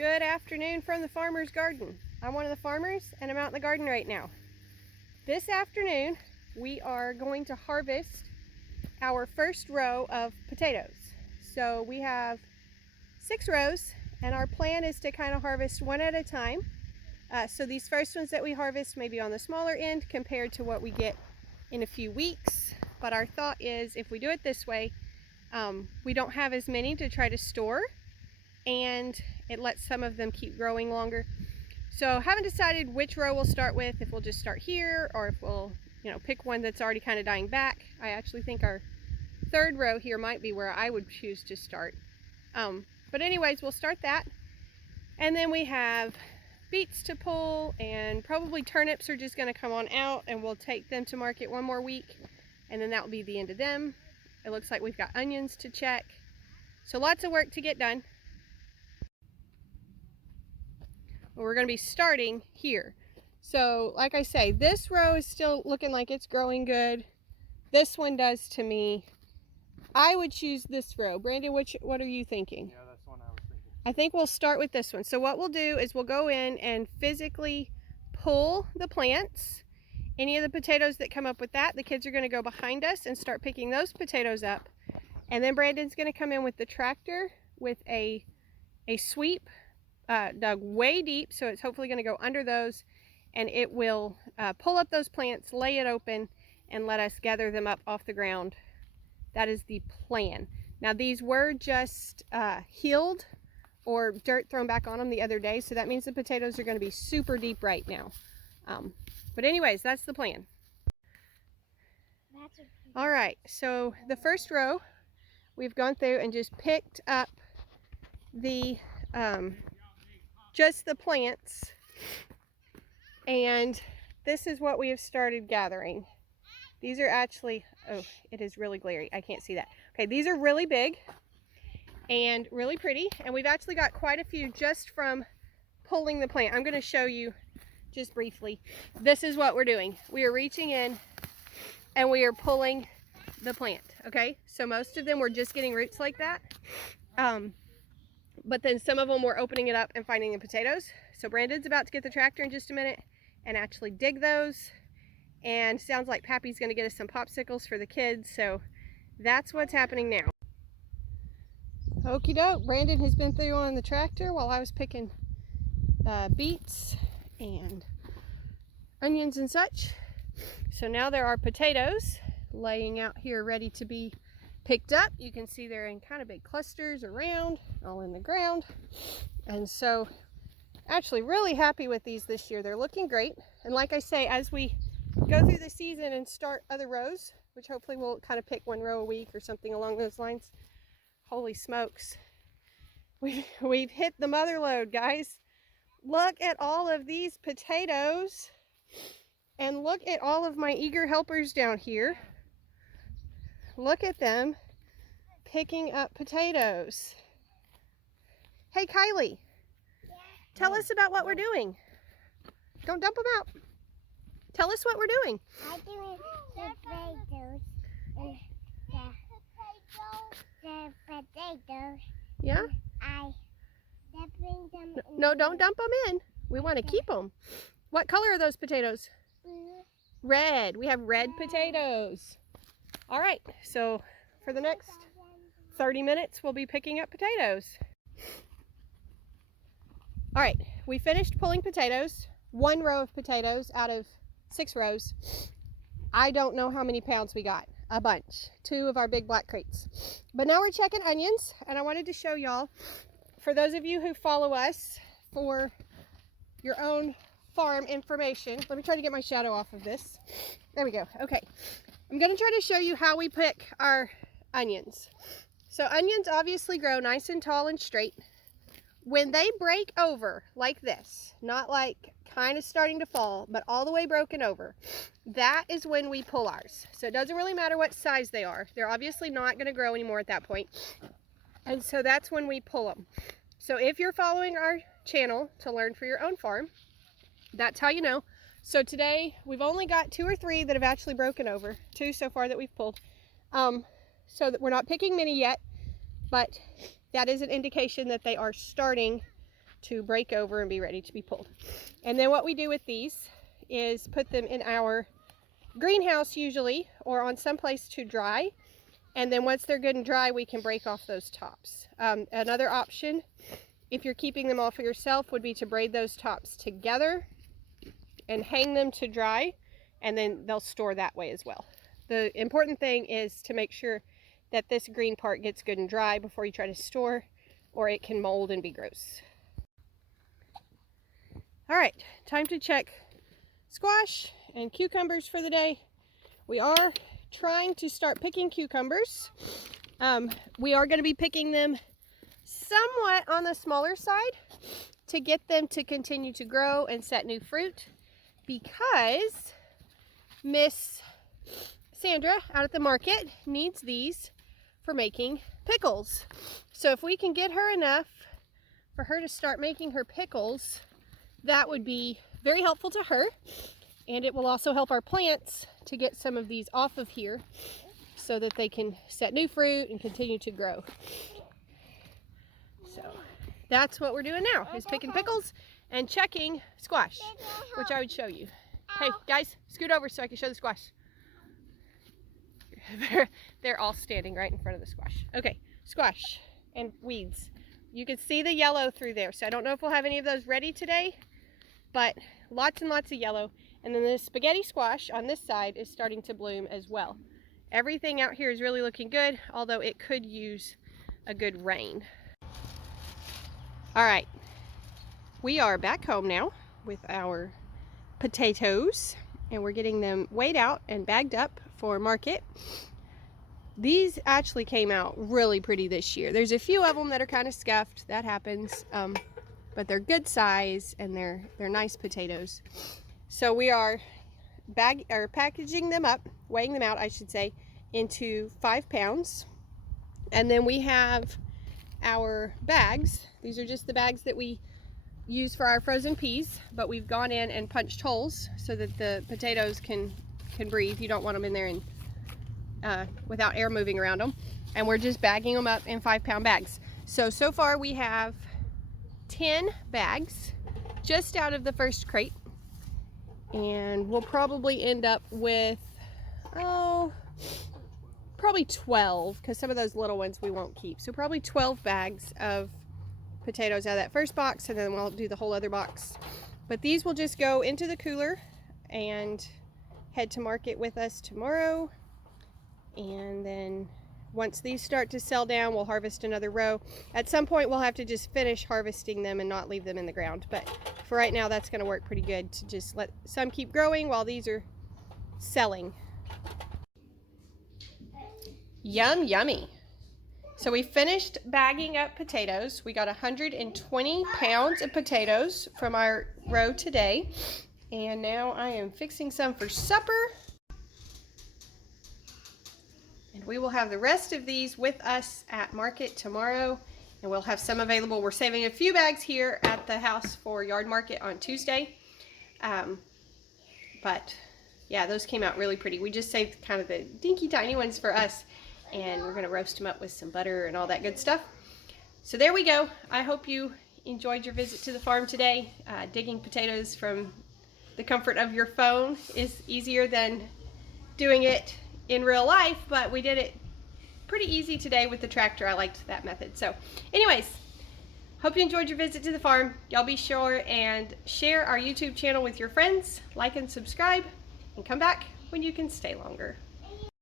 Good afternoon from the farmer's garden. I'm one of the farmers and I'm out in the garden right now. This afternoon we are going to harvest our first row of potatoes. So we have 6 rows and our plan is to kind of harvest one at a time. So these first ones that we harvest may be on the smaller end compared to what we get in a few weeks. But our thought is if we do it this way, we don't have as many to try to store, and it lets some of them keep growing longer. So haven't decided which row we'll start with, if we'll just start here or if we'll pick one that's already kind of dying back. I actually think our 3rd row here might be where I would choose to start. But anyways, we'll start that. And then we have beets to pull, and probably turnips are just going to come on out and we'll take them to market one more week, and then that will be the end of them. It looks like we've got onions to check. So lots of work to get done. We're going to be starting here. So like I say, this row is still looking like it's growing good. This one does to me. I would choose this row. Brandon, what are you thinking? Yeah, that's one I was thinking. I think we'll start with this one. So what we'll do is we'll go in and physically pull the plants. Any of the potatoes that come up with that, the kids are going to go behind us and start picking those potatoes up. And then Brandon's going to come in with the tractor with a sweep dug way deep, so it's hopefully going to go under those, and it will pull up those plants, lay it open, and let us gather them up off the ground. That is the plan. Now these were just healed or dirt thrown back on them the other day, so that means the potatoes are going to be super deep right now. But anyways, that's the plan. All right, so the first row we've gone through and just picked up the just the plants, and this is what we have started gathering. These are actually, oh, it is really glary, I can't see that. Okay, these are really big and really pretty, and we've actually got quite a few just from pulling the plant. I'm going to show you just briefly. This is what we're doing. We are reaching in and we are pulling the plant. Okay, so most of them were just getting roots like that. But then some of them were opening it up and finding the potatoes. So Brandon's about to get the tractor in just a minute and actually dig those. And sounds like Pappy's going to get us some popsicles for the kids. So that's what's happening now. Okie doke. Brandon has been through on the tractor while I was picking beets and onions and such. So now there are potatoes laying out here ready to be picked up. You can see they're in kind of big clusters around, all in the ground. And so actually really happy with these this year. They're looking great. And like I say, as we go through the season and start other rows, which hopefully we'll kind of pick one row a week or something along those lines. Holy smokes. We've hit the mother load, guys. Look at all of these potatoes. And look at all of my eager helpers down here. Look at them picking up potatoes. Hey, Kylie, tell us about what we're doing. Don't dump them out. Tell us what we're doing. I'm doing the potatoes. Yeah? I dumping them in. No, don't dump them in. We want to keep them. What color are those potatoes? Blue. Red. We have red potatoes. All right, so for the next 30 minutes, we'll be picking up potatoes. All right, we finished pulling potatoes, 1 row of potatoes out of 6 rows. I don't know how many pounds we got, a bunch, 2 of our big black crates. But now we're checking onions, and I wanted to show y'all, for those of you who follow us for your own farm information. Let me try to get my shadow off of this. There we go. Okay. I'm going to try to show you how we pick our onions. So onions obviously grow nice and tall and straight. When they break over like this, not like kind of starting to fall, but all the way broken over, that is when we pull ours. So it doesn't really matter what size they are. They're obviously not going to grow anymore at that point. And so that's when we pull them. So if you're following our channel to learn for your own farm, that's how you know. So today we've only got 2 or 3 that have actually broken over, 2 so far that we've pulled. So that we're not picking many yet, but that is an indication that they are starting to break over and be ready to be pulled. And then what we do with these is put them in our greenhouse usually, or on some place to dry. And then once they're good and dry, we can break off those tops. Another option, if you're keeping them all for yourself, would be to braid those tops together and hang them to dry, and then they'll store that way as well. The important thing is to make sure that this green part gets good and dry before you try to store, or it can mold and be gross. All right, time to check squash and cucumbers for the day. We are trying to start picking cucumbers. We are going to be picking them somewhat on the smaller side to get them to continue to grow and set new fruit, because Miss Sandra out at the market needs these for making pickles. So if we can get her enough for her to start making her pickles, that would be very helpful to her, and it will also help our plants to get some of these off of here so that they can set new fruit and continue to grow. So that's what we're doing now, is picking pickles and checking squash, which I would show you. Hey guys, scoot over so I can show the squash. They're all standing right in front of the squash. Okay, squash and weeds. You can see the yellow through there, so I don't know if we'll have any of those ready today, but lots and lots of yellow. And then the spaghetti squash on this side is starting to bloom as well. Everything out here is really looking good, although it could use a good rain. All right, we are back home now with our potatoes, and we're getting them weighed out and bagged up for market. These actually came out really pretty this year. There's a few of them that are kind of scuffed. That happens, but they're good size and they're nice potatoes. So we are packaging them up, weighing them out, I should say, into 5 pounds. And then we have our bags. These are just the bags that we use for our frozen peas, but we've gone in and punched holes so that the potatoes can breathe. You don't want them in there and without air moving around them. And we're just bagging them up in 5-pound bags. So far we have 10 bags just out of the first crate, and we'll probably end up with probably 12, because some of those little ones we won't keep. So probably 12 bags of potatoes out of that first box, and then we'll do the whole other box. But these will just go into the cooler and head to market with us tomorrow. And then once these start to sell down, we'll harvest another row. At some point we'll have to just finish harvesting them and not leave them in the ground, but for right now that's going to work pretty good to just let some keep growing while these are selling. Yummy. So we finished bagging up potatoes. We got 120 pounds of potatoes from our row today. And now I am fixing some for supper. And we will have the rest of these with us at market tomorrow. And we'll have some available. We're saving a few bags here at the house for yard market on Tuesday. But yeah, those came out really pretty. We just saved kind of the dinky tiny ones for us. And we're going to roast them up with some butter and all that good stuff. So there we go. I hope you enjoyed your visit to the farm today. Digging potatoes from the comfort of your phone is easier than doing it in real life, but we did it pretty easy today with the tractor. I liked that method. So anyways, hope you enjoyed your visit to the farm. Y'all be sure and share our YouTube channel with your friends, like and subscribe, and come back when you can stay longer.